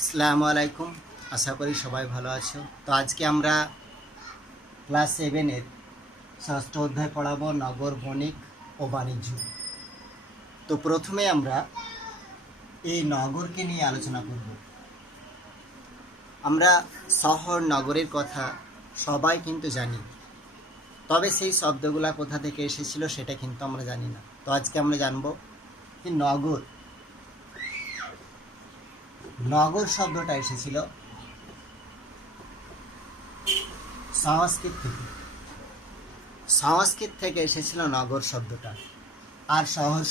আসসালামু আলাইকুম। আশা করি সবাই ভালো আছো। তো আজকে আমরা ক্লাস 7-এর ষষ্ঠ অধ্যায় পড়াবো, নগর, বণিক ও বাণিজ্য। তো প্রথমে আমরা এই নগরকে নিয়ে আলোচনা করব। আমরা শহর নগরের কথা সবাই কিন্তু জানি, তবে সেই শব্দগুলা কোথা থেকে এসেছিল সেটা কিন্তু আমরা জানি না। তো আজকে আমরা জানবো যে নগর নগর শব্দটা এসেছিল সংস্কৃত থেকে এসেছিল নগর শব্দটা। আর শহর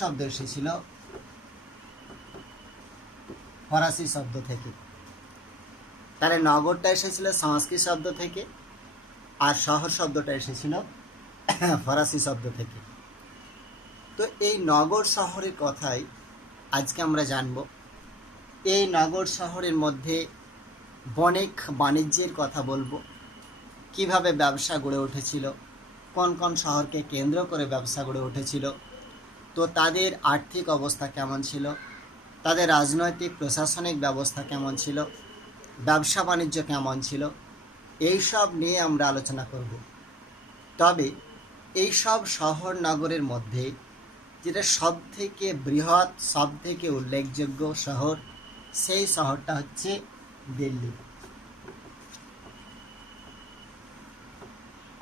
শব্দ এসেছিল ফরাসি শব্দ থেকে। তাহলে নগরটা এসেছিল সংস্কৃত শব্দ থেকে, আর শহর শব্দটা এসেছিল ফরাসি শব্দ থেকে। তো এই নগর শহরের কথাই আজকে আমরা জানব। এই নগর শহরের মধ্যে বণিক বাণিজ্যের কথা বলবো, কিভাবে ব্যবসা গড়ে উঠেছিল, কোন কোন শহরকে কেন্দ্র করে ব্যবসা গড়ে উঠেছিল, তো তাদের আর্থিক অবস্থা কেমন ছিল, তাদের রাজনৈতিক প্রশাসনিক ব্যবস্থা কেমন ছিল, ব্যবসা বাণিজ্য কেমন ছিল, এই সব নিয়ে আমরা আলোচনা করব। তবে এই সব শহর নগরের মধ্যে যেটা সব থেকে বৃহৎ, সব থেকে উল্লেখযোগ্য শহর, সেই শহরটা হচ্ছে দিল্লি।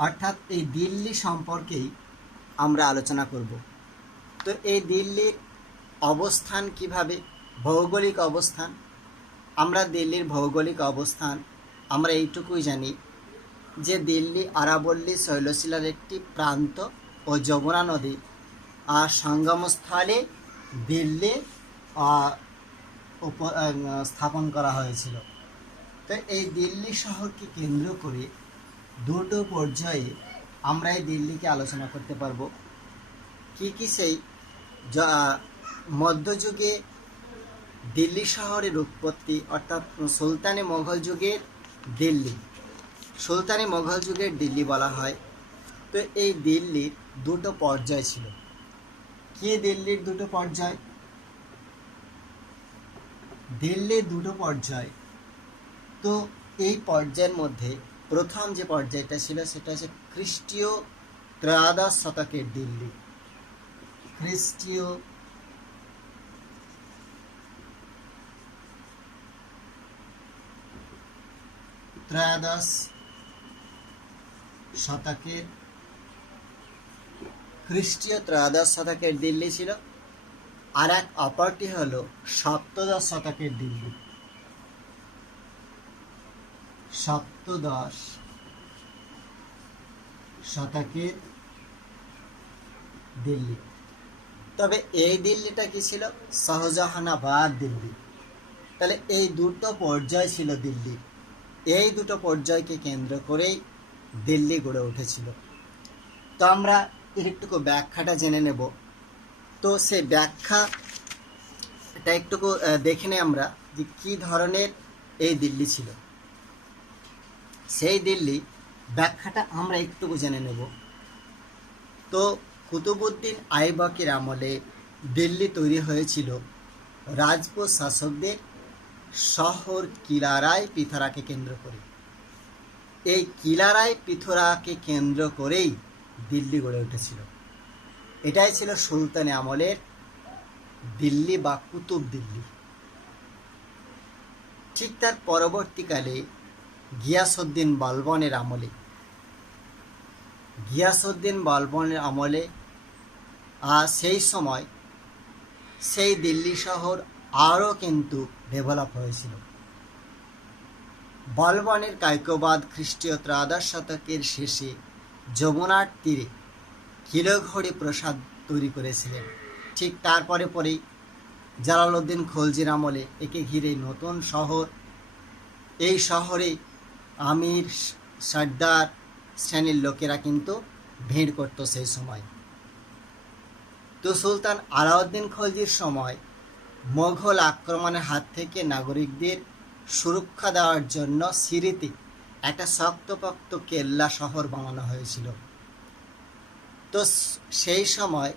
অর্থাৎ এই দিল্লি সম্পর্কেই আমরা আলোচনা করব। তো এই দিল্লির অবস্থান কিভাবে, ভৌগোলিক অবস্থান, আমরা দিল্লির ভৌগোলিক অবস্থান আমরা এইটুকুই জানি যে দিল্লি আরাবল্লী শৈলশিলার একটি প্রান্ত ও যমুনা নদী আর সঙ্গমস্থলে দিল্লি স্থাপন করা হয়েছিল। তো এই দিল্লি শহরকে কেন্দ্র করে দুটো পর্যায়ে আমরা এই দিল্লিকে আলোচনা করতে পারবো। কি সেই মধ্যযুগে দিল্লি শহরের উৎপত্তি, অর্থাৎ সুলতানি মোগল যুগের দিল্লি, সুলতানি মোগল যুগের দিল্লি বলা হয়। তো এই দিল্লির দুটো পর্যায় ছিল। কি দিল্লির দুটো পর্যায়? দিল্লির দুটো পর্যায়। তো এই পর্যায়ের মধ্যে প্রথম যে পর্যায়টা ছিল সেটা হচ্ছে খ্রিস্টীয় ত্রয়োদশ শতকের দিল্লি। খ্রিস্টীয় ত্রয়োদশ শতকের দিল্লি ছিল। আর এক অপরটি হলো সপ্তদশ শতকের দিল্লি। সপ্তদশ শতকের দিল্লি। তবে এই দিল্লিটা কি ছিল? শাহজাহানাবাদ দিল্লি। তাহলে এই দুটো পর্যায় ছিল দিল্লি। এই দুটো পর্যায়কে কেন্দ্র করেই দিল্লি গড়ে উঠেছিল। তো আমরা এর একটু ব্যাখ্যাটা জেনে নেব। তো সেই ব্যাখ্যাটা একটু দেখে নেই আমরা যে কী ধরনের এই দিল্লি ছিল। সেই দিল্লি ব্যাখ্যাটা আমরা একটু জেনে নেব। তো কুতুবউদ্দিন আইবকের আমলে দিল্লি তৈরি হয়েছিল রাজপুত শাসকদের শহর কিলারায় পিথরাকে কেন্দ্র করে। এই কিলারায় পিথরাকে কেন্দ্র করেই দিল্লি গড়ে উঠেছিল। এটাই ছিল সুলতানি আমলের দিল্লি বা কুতুব দিল্লি। ঠিক তার পরবর্তীকালে গিয়াসউদ্দিন বালবনের আমলে সেই সময় সেই দিল্লি শহর আরও কিন্তু ডেভেলপ হয়েছিল। বালবনের কায়কোবাদ খ্রিস্টীয় ত্রয়োদশ শতকের শেষে যমুনার তীরে কিলঘড়ি প্রাসাদ তৈরি করেছিলেন। ঠিক তারপরে পরেই জালালউদ্দিন খলজির আমলে একে ঘিরে নতুন শহর। এই শহরে আমির, সর্দার শ্রেণীর লোকেরা কিন্তু ভিড় করত সেই সময়। তো সুলতান আলাউদ্দিন খলজির সময় মোঘল আক্রমণের হাত থেকে নাগরিকদের সুরক্ষা দেওয়ার জন্য সিরিতে একটা শক্তপোক্ত কেল্লা শহর বানানো হয়েছিল। তো সেই সময়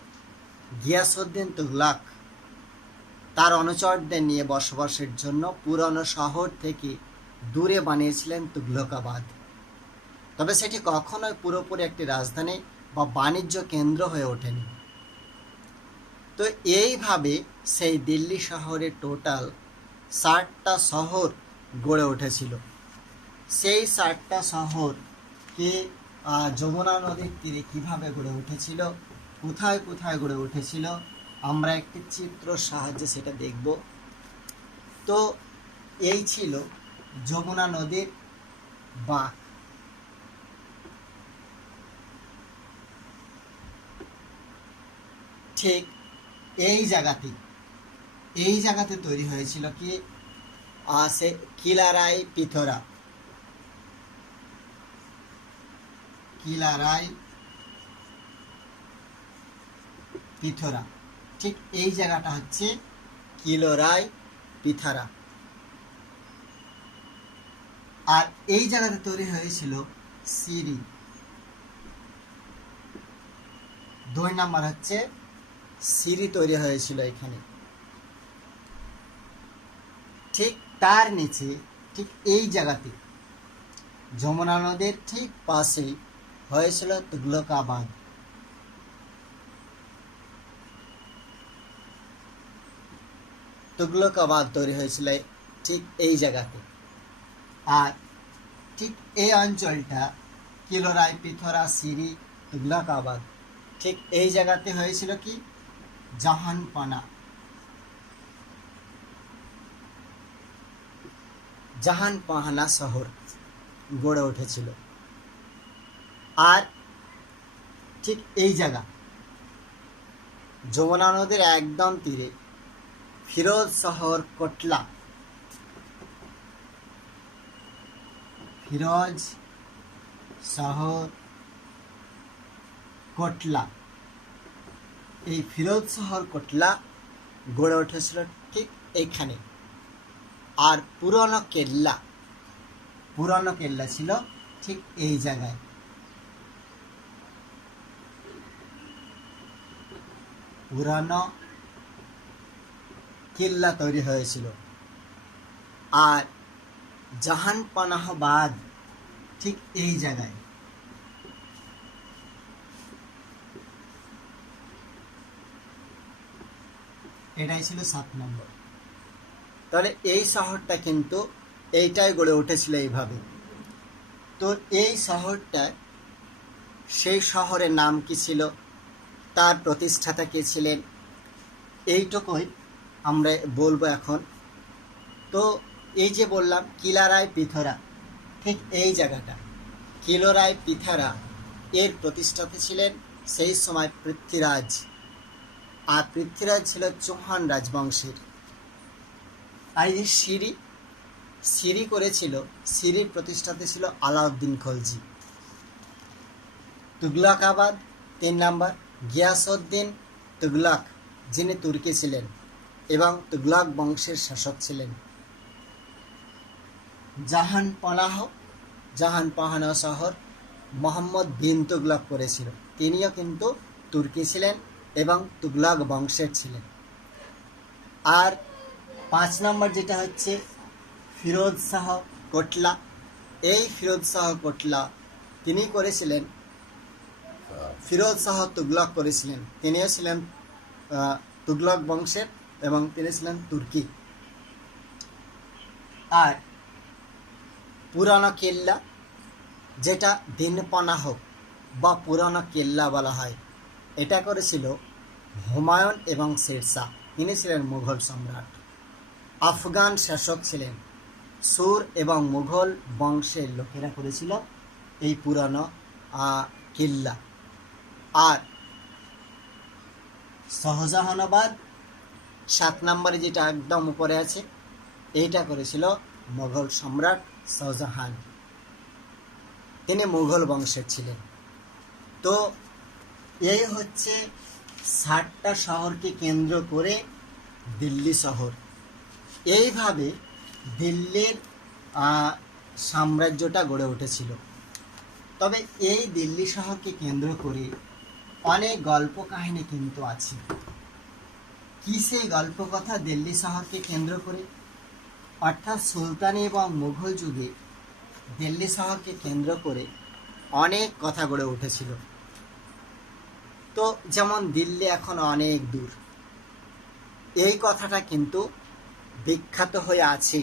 গিয়াসউদ্দিন তুগলক তার অনুচরদের নিয়ে বসবাসের জন্য পুরনো শহর থেকে দূরে বানিয়েছিলেন তুগলকাবাদ। তবে সেটি কখনোই পুরোপুরি একটি রাজধানী বা বাণিজ্য কেন্দ্র হয়ে ওঠেনি। তো এইভাবে সেই দিল্লি শহরে টোটাল 60টা শহর গড়ে উঠেছিল। সেই 60টা শহরকে যমুনা নদীর তীরে কীভাবে গড়ে উঠেছিল, কোথায় কোথায় গড়ে উঠেছিল, আমরা একটি চিত্রর সাহায্যে সেটা দেখব। তো এই ছিল যমুনা নদীর বাঁক। ঠিক এই জায়গাতে তৈরি হয়েছিল কি সে কিলারাই পিথরা। ঠিক এই জায়গাটা হচ্ছে কিলোরাই পিথারা। আর এই জায়গাতে তৈরি হয়েছিল সিরি। 2 নাম্বার হচ্ছে সিরি তৈরি হয়েছিল এখানে। ঠিক তার নিচে, ঠিক এই জায়গাতে যমুনা নদীর ঠিক পাশেই হয়েছিল তুগলকাবাদ। তৈরি হয়েছিল ঠিক এই জায়গাতে। আর ঠিক এই অঞ্চলটা কিলোরাই পিথরা সিরি তুগলকাবাদ, ঠিক এই জায়গাতে হয়েছিল কি জাহানপাহানা শহর গড়ে উঠেছিল। আর ঠিক এই জায়গা যমুনা নদীর একদম তীরে ফিরোজ শহর কোটলা, এই ফিরোজ শহর কোটলা গড়ে উঠেছিল ঠিক এইখানে। আর পুরনো কেল্লা ছিল ঠিক এই জায়গায়। পুরানো কেল্লা তৈরি হয়েছিল। আর জাহানপানাহবাদ ঠিক এই জায়গায়। এটাই ছিল 7 নম্বর। তাহলে এই শহরটা কিন্তু এইটাই গড়ে উঠেছিল এইভাবে। তো এই শহরটা, সেই শহরের নাম কি ছিল, তার প্রতিষ্ঠাতা কে ছিলেন, এইটুকুই আমরা বলবো এখন। তো এই যে বললাম কিলারাই পিথরা, ঠিক এই জায়গাটা কিলোরাই পিথারা, এর প্রতিষ্ঠাতা ছিলেন সেই সময় পৃথ্বীরাজ। আর পৃথ্বীরাজ ছিল চৌহান রাজবংশের। আর এই সিরি করেছিল, সিরির প্রতিষ্ঠাতা ছিল আলাউদ্দিন খলজি। তুগলকাবাদ 3 নাম্বার, গিয়াসউদ্দিন তুগলক, যিনি তুর্কি ছিলেন এবং তুগলক বংশের শাসক ছিলেন। জাহানপাহানা শহর মোহাম্মদ বিন তুগলক করেছিল, তিনিও কিন্তু তুর্কি ছিলেন এবং তুগলক বংশের ছিলেন। আর 5 নম্বর যেটা হচ্ছে ফিরোজ শাহ কোটলা। এই ফিরোজ শাহ কোটলা তিনি করেছিলেন, ফিরোজ শাহ তুগলক করেছিলেন, তিনিও ছিলেন তুগলক বংশের এবং তিনি ছিলেন তুর্কি। আর পুরানো কেল্লা, যেটা দিনপানাহ বা পুরানো কেল্লা বলা হয়, এটা করেছিল হুমায়ুন এবং শেরশাহ। তিনি ছিলেন মুঘল সম্রাট। আফগান শাসক ছিলেন, সুর এবং মুঘল বংশের লোকেরা করেছিল এই পুরানো কেল্লা। আর শাহজাহানাবাদ 7 নম্বরে যেটা একদম উপরে আছে, এইটা করেছিল মুঘল সম্রাট শাহজাহান, তিনি মুঘল বংশের ছিলেন। তো এই হচ্ছে 60টা শহরকে কেন্দ্র করে দিল্লি শহর। এইভাবে দিল্লির সাম্রাজ্যটা গড়ে উঠেছিল। তবে এই দিল্লি শহরকে কেন্দ্র করে অনেক গল্প কাহিনী কিন্তু আছে। কি সেই গল্প কথা দিল্লি শহরকে কেন্দ্র করে? অর্থাৎ সুলতানি এবং মুঘল যুগে দিল্লি শহরকে কেন্দ্র করে অনেক কথা গড়ে উঠেছিল। তো যেমন দিল্লি এখন অনেক দূর, এই কথাটা কিন্তু বিখ্যাত হয়ে আছে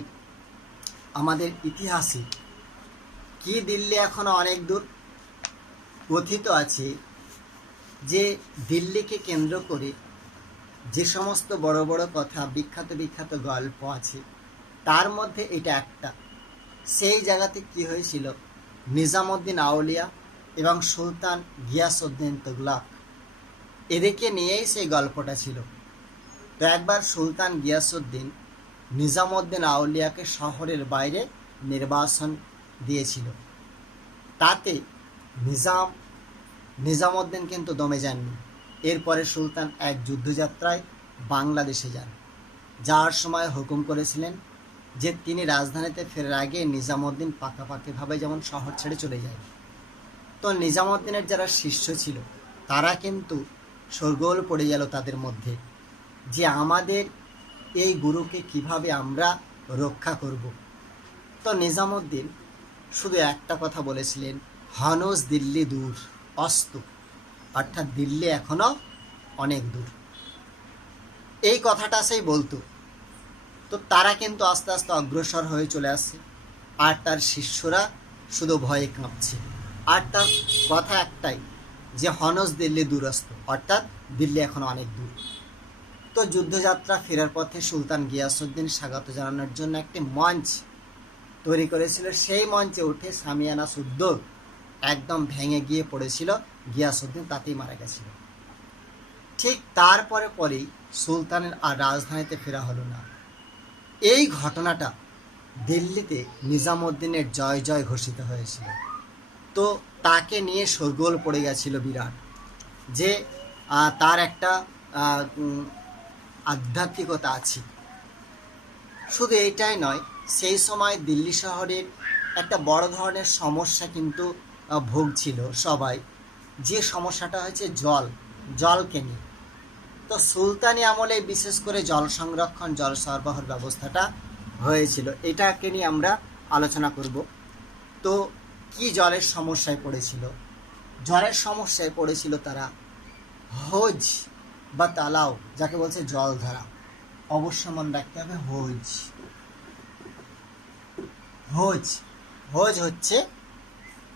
আমাদের ইতিহাসে। কি দিল্লি এখনো অনেক দূর? কথিত আছে যে দিল্লিকে কেন্দ্র করে যে সমস্ত বড় বড় কথা, বিখ্যাত বিখ্যাত গল্প আছে, তার মধ্যে এটা একটা। সেই জায়গাতে কি হয়েছিল, নিজামুদ্দিন আউলিয়া এবং সুলতান গিয়াসউদ্দিন তুগলক, এদেরকে নিয়েই সেই গল্পটা ছিল। তো একবার সুলতান গিয়াসউদ্দিন নিজামুদ্দিন আউলিয়াকে শহরের বাইরে নির্বাসন দিয়েছিল। তাতে নিজামুদ্দিন কিন্তু দমে যাননি। এরপরে সুলতান এক যুদ্ধযাত্রায় বাংলাদেশে যান। যাওয়ার সময় হুকুম করেছিলেন যে তিনি রাজধানীতে ফেরার আগে নিজামুদ্দিন পাকাপাকিভাবে যেমন শহর ছেড়ে চলে যায়। তো নিজামুদ্দিনের যারা শিষ্য ছিল তারা কিন্তু শোরগোল পড়ে গেল তাদের মধ্যে, যে আমাদের এই গুরুকে কিভাবে আমরা রক্ষা করব। তো নিজামুদ্দিন শুধু একটা কথা বলেছিলেন, হনুজ দিল্লি দূর অস্তু, অর্থাৎ দিল্লি এখনো অনেক দূর। এই কথাটা সেই বলতো। তো তারা কিন্তু আস্তে আস্তে অগ্রসর হয়ে চলে আসছে, আর তার শিষ্যরা শুধু ভয়ে কাঁপছে। আর তার কথা একটাই যে হনজ দিল্লি দূরস্থ, অর্থাৎ দিল্লি এখনো অনেক দূর। তো যুদ্ধযাত্রা ফেরার পথে সুলতান গিয়াসউদ্দিন স্বাগত জানানোর জন্য একটি মঞ্চ তৈরি করেছিল। সেই মঞ্চে উঠে সামিয়ানা শুদ্ধ একদম ভেঙে গিয়ে পড়েছিল, গিয়াসউদ্দিন তাতেই মারা গেছিল। ঠিক তারপরে পরেই সুলতানের আর রাজধানীতে ফেরা হলো না। এই ঘটনাটা দিল্লিতে নিজামুদ্দিনের জয় জয় ঘোষিত হয়েছিল। তো তাকে নিয়ে শোরগোল পড়ে গেছিল বিরাট, যে তার একটা আধ্যাত্মিকতা আছে। শুধু এইটাই নয়, সেই সময় দিল্লি শহরের একটা বড় ধরনের সমস্যা কিন্তু ভুগছিল সবাই। যে সমস্যাটা হয়েছে জলকে নিয়ে। তো সুলতানি আমলে বিশেষ করে জল সংরক্ষণ, জল সরবরাহের ব্যবস্থাটা হয়েছিল, এটাকে নিয়ে আমরা আলোচনা করব। তো কি জলের সমস্যায় পড়েছিল? জলের সমস্যায় পড়েছিল তারা হৌজ বা তালাও, যাকে বলছে জলধারা। অবশ্য মনে রাখতে হবে হৌজ। হৌজ হৌজ হচ্ছে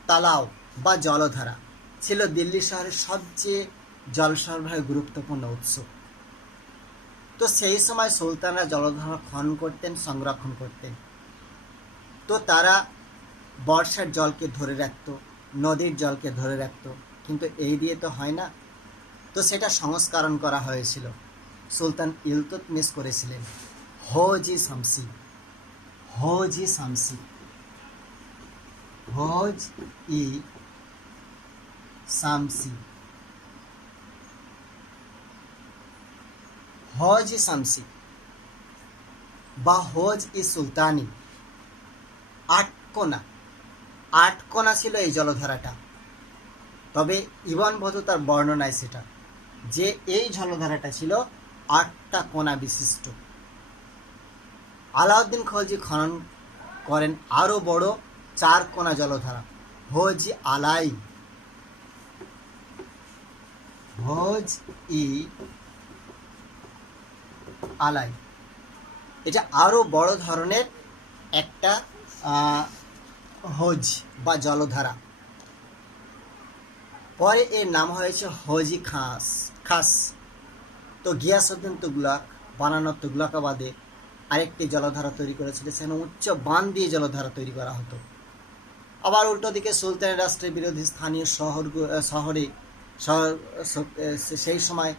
তালাও বা জলধারা, ছিল দিল্লি শহরের সবচেয়ে জল সরবরাহের গুরুত্বপূর্ণ উৎস। তো সেই সময় সুলতানরা জলধারা খনন করতেন, সংরক্ষণ করতেন। তো তারা বর্ষার জলকে ধরে রাখত, নদীর জলকে ধরে রাখত, কিন্তু এই দিয়ে তো হয় না। তো সেটা সংস্করণ করা হয়েছিল। সুলতান ইলতুৎমিশ করেছিলেন হৌজ-ই শামসি। হৌজ-ই শামসি, হৌজ-ই শামসি, হৌজ-ই শামসি বা হৌজ-ই সুলতানি। আট কোনা ছিল এই জলধারাটা। তবে ইবন বতুতার বর্ণনায় সেটা যে এই জলধারাটা ছিল 8টা কোনা বিশিষ্ট। আলাউদ্দিন খলজি খনন করেন আরো বড় 4 কোনা জলধারা, হৌজ-ই আলাই। হৌজ-ই আলাই, এটা আরো বড় ধরনের একটা হৌজ বা জলধারা। পরে এর নাম হয়েছে হৌজ-ই খাস। তো গিয়াসউদ্দিন তুগলক বানানো তুগলকাবাদে আরেকটি জলধারা তৈরি করেছিল, সেখানে উচ্চ বাঁধ দিয়ে জলধারা তৈরি করা হতো। আবার উল্টো দিকে সুলতানের রাষ্ট্রের বিরোধী স্থানীয় শহরে সেই সময়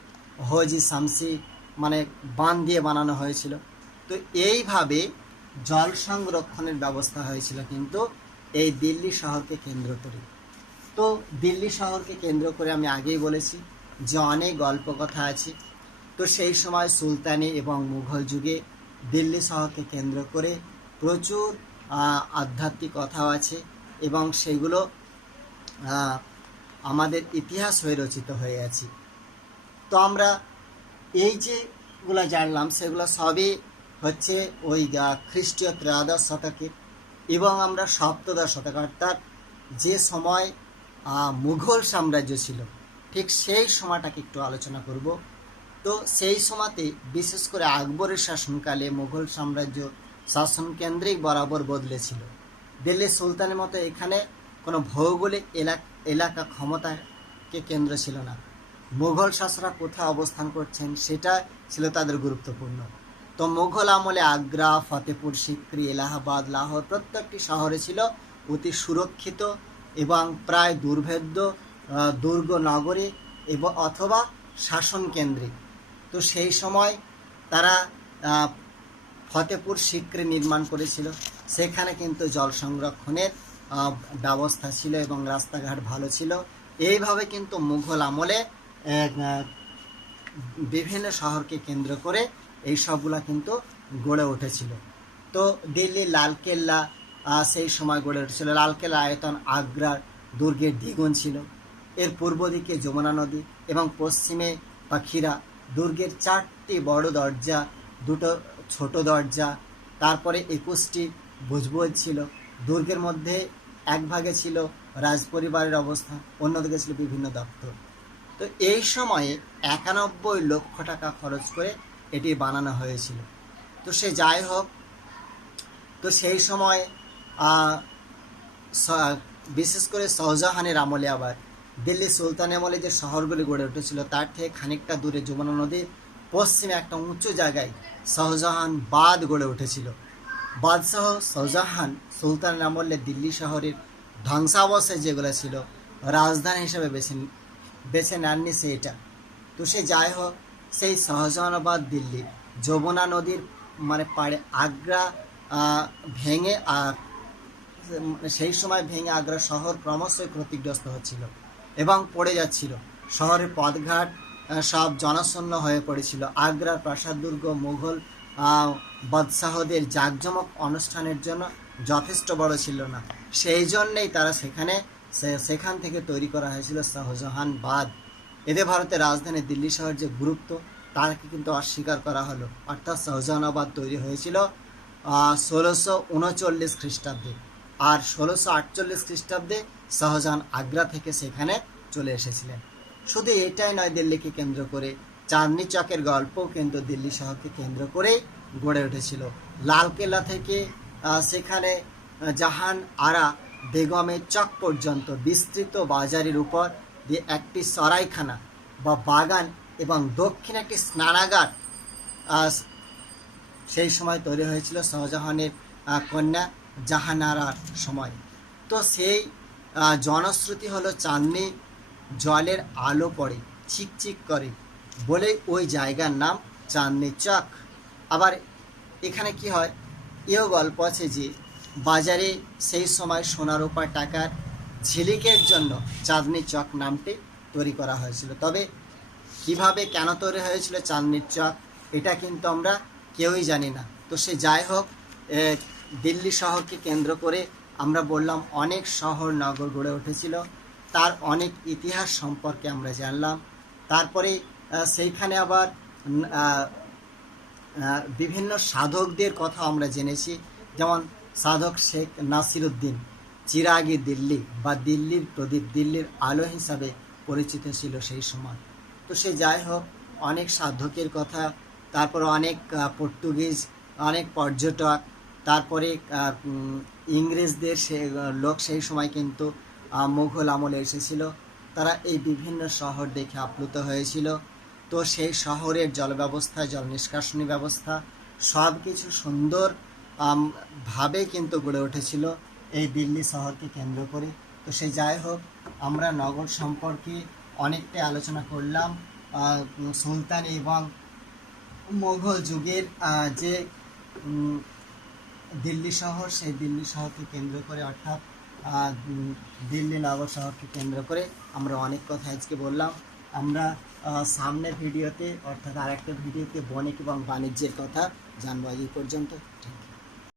হৌজ-ই শামসি মানে বাঁধ দিয়ে বানানো হয়েছিল। তো এইভাবে জল সংরক্ষণের ব্যবস্থা হয়েছিল কিন্তু এই দিল্লি শহরকে কেন্দ্র করে। তো দিল্লি শহরকে কেন্দ্র করে আমি আগেই বলেছি যে অনেক গল্প কথা আছে। তো সেই সময় সুলতানি এবং মুঘল যুগে দিল্লি শহরকে কেন্দ্র করে প্রচুর আধ্যাত্মিক কথাও আছে, এবং সেগুলো আমাদের ইতিহাস হয়ে রচিত হয়ে আছে। তো আমরা এই যে গুলা জানলাম সেগুলো সবই হচ্ছে ওই খ্রিস্টীয় ত্রয়োদশ শতকে, এবং আমরা সপ্তদশ শতক অর্থাৎ যে সময় মুঘল সাম্রাজ্য ছিল ঠিক সেই সময়টাকে একটু আলোচনা করব। তো সেই সময়তে বিশেষ করে আকবরের শাসনকালে মুঘল সাম্রাজ্য শাসন কেন্দ্রিক বরাবর বদলেছিল। দিল্লি সুলতানের মতো এখানে কোনো ভৌগোলিক এলাকা ক্ষমতাকে কেন্দ্র ছিল না। মুঘল শাসকরা কোথায় অবস্থান করছেন সেটা ছিল তাদের গুরুত্বপূর্ণ। তো মুঘল আমলে আগ্রা, ফতেপুর সিক্রি, এলাহাবাদ, লাহোর প্রত্যেকটি শহরে ছিল অতি সুরক্ষিত এবং প্রায় দুর্ভেদ্য দুর্গ নগরী এবং অথবা শাসন কেন্দ্রিক। তো সেই সময় তারা ফতেপুর সিক্রি নির্মাণ করেছিল। সেখানে কিন্তু জল সংরক্ষণের ব্যবস্থা ছিল এবং রাস্তাঘাট ভালো ছিল। এইভাবে কিন্তু মুঘল আমলে বিভিন্ন শহরকে কেন্দ্র করে এই সবগুলা কিন্তু গড়ে উঠেছিল। তো দিল্লির লালকেল্লা সেই সময় গড়ে উঠেছিল। লালকেল্লা আয়তন আগ্রার দুর্গের দ্বিগুণ ছিল। এর পূর্ব দিকে যমুনা নদী এবং পশ্চিমে পাখিরা। দুর্গের 4টি বড় দরজা, 2টো ছোট দরজা, তারপরে 21টি ভুজভুজ ছিল। দুর্গের মধ্যে এক ভাগে ছিল রাজপরিবারের অবস্থান, অন্যদিকে ছিল বিভিন্ন দপ্তর। তো এই সময়ে 91 লক্ষ টাকা খরচ করে এটি বানানো হয়েছিল। তো সে যাই হোক, তো সেই সময় বিশেষ করে শাহজাহানের আমলে আবার দিল্লি সুলতানের আমলে যে শহরগুলি গড়ে উঠেছিল তার থেকে খানিকটা দূরে যমুনা নদীর পশ্চিমে একটা উঁচু জায়গায় শাহজাহান বাঁধ গড়ে উঠেছিল। বাদশাহ শাহজাহান সুলতানের আমলে দিল্লি শহরের ধ্বংসাবশেষ যেগুলো ছিল রাজধানী হিসেবে বেছে নেননি সেইটা। তো সে যাই হোক, সেই শাহজাহানাবাদ দিল্লি যমুনা নদীর পাড়ে আগ্রা ভেঙে সেই সময় ভেঙে আগ্রা শহর ক্রমশই ক্ষতিগ্রস্ত হচ্ছিল এবং পড়ে যাচ্ছিল। শহরের পথঘাট সব জনশূন্য হয়ে পড়েছিল। আগ্রার প্রাসাদ দুর্গ মুঘল বাদশাহদের জাঁকজমক অনুষ্ঠানের জন্য যথেষ্ট বড় ছিল না। সেই জন্যেই তারা সেখান থেকে তৈরি করা হয়েছিল শাহজাহান বাঁধ। এতে ভারতের রাজধানী দিল্লি শহর যে গুরুত্ব তাকে কিন্তু অস্বীকার করা হলো। অর্থাৎ শাহজাহানাবাদ তৈরি হয়েছিল 1639 খ্রিস্টাব্দে, আর 1648 খ্রিস্টাব্দে শাহজাহান আগ্রা থেকে সেখানে চলে এসেছিলেন। শুধু এটাই নয়, দিল্লিকে কেন্দ্র করে চাঁদনি চকের গল্পও কিন্তু দিল্লি শহরকে কেন্দ্র করেই গড়ে উঠেছিল। লালকেল্লা থেকে সেখানে জাহান আরা বেগমের চক পর্যন্ত বিস্তৃত বাজারের উপর দিয়ে একটি সরাইখানা বা বাগান এবং দক্ষিণে একটি স্নানাগার সেই সময় তৈরি হয়েছিল শাহজাহানের কন্যা জাহানারার সময়। তো সেই জনশ্রুতি হলো চাঁদনি জলের আলো পড়ে চিকচিক করে বলে ওই জায়গার নাম চাঁদনি চক। আবার এখানে কি হয়, এও গল্প আছে যে বাজারে সেই সময় সোনা রূপা টাকার ঝিলিকের জন্য চাঁদনি চক নামটি তৈরি করা হয়েছিল। তবে কিভাবে কেন তৈরি হয়েছিল চাঁদনি চক এটা কিন্তু আমরা কেউই জানি না। তো সে যাই হোক, দিল্লি শহরকে কেন্দ্র করে আমরা বললাম অনেক শহর নগর গড়ে উঠেছিল, তার অনেক ইতিহাস সম্পর্কে আমরা জানলাম। তারপরে সেইখানে আবার বিভিন্ন সাধকদের কথা আমরা জেনেছি, যেমন সাধক শেখ নাসিরুদ্দিন চিরাগি দিল্লি বা দিল্লির প্রদীপ, দিল্লির আলো হিসাবে পরিচিত ছিল সেই সময়। তো সে যাই হোক, অনেক সাধকের কথা, তারপর অনেক পর্তুগিজ, অনেক পর্যটক, তারপরে ইংরেজদের লোক সেই সময় কিন্তু মুঘল আমলে এসেছিল। তারা এই বিভিন্ন শহর দেখে আপ্লুত হয়েছিল। তো সেই শহরের জল ব্যবস্থা, জল নিষ্কাশনী ব্যবস্থা সব কিছু সুন্দর ভাবে কিন্তু গড়ে উঠেছিল এই দিল্লি শহরকে কেন্দ্র করে। তো সে যাই হোক, আমরা নগর সম্পর্কে অনেকটাই আলোচনা করলাম। সুলতানি এবং মুঘল যুগের যে দিল্লি শহর, সেই দিল্লি শহরকে কেন্দ্র করে অর্থাৎ দিল্লি নগর শহরকে কেন্দ্র করে আমরা অনেক কথা আজকে বললাম। আমরা সামনের ভিডিওতে অর্থাৎ আরেকটা ভিডিওতে বণিক এবং বাণিজ্যের কথা জানবো। আজ এই পর্যন্ত।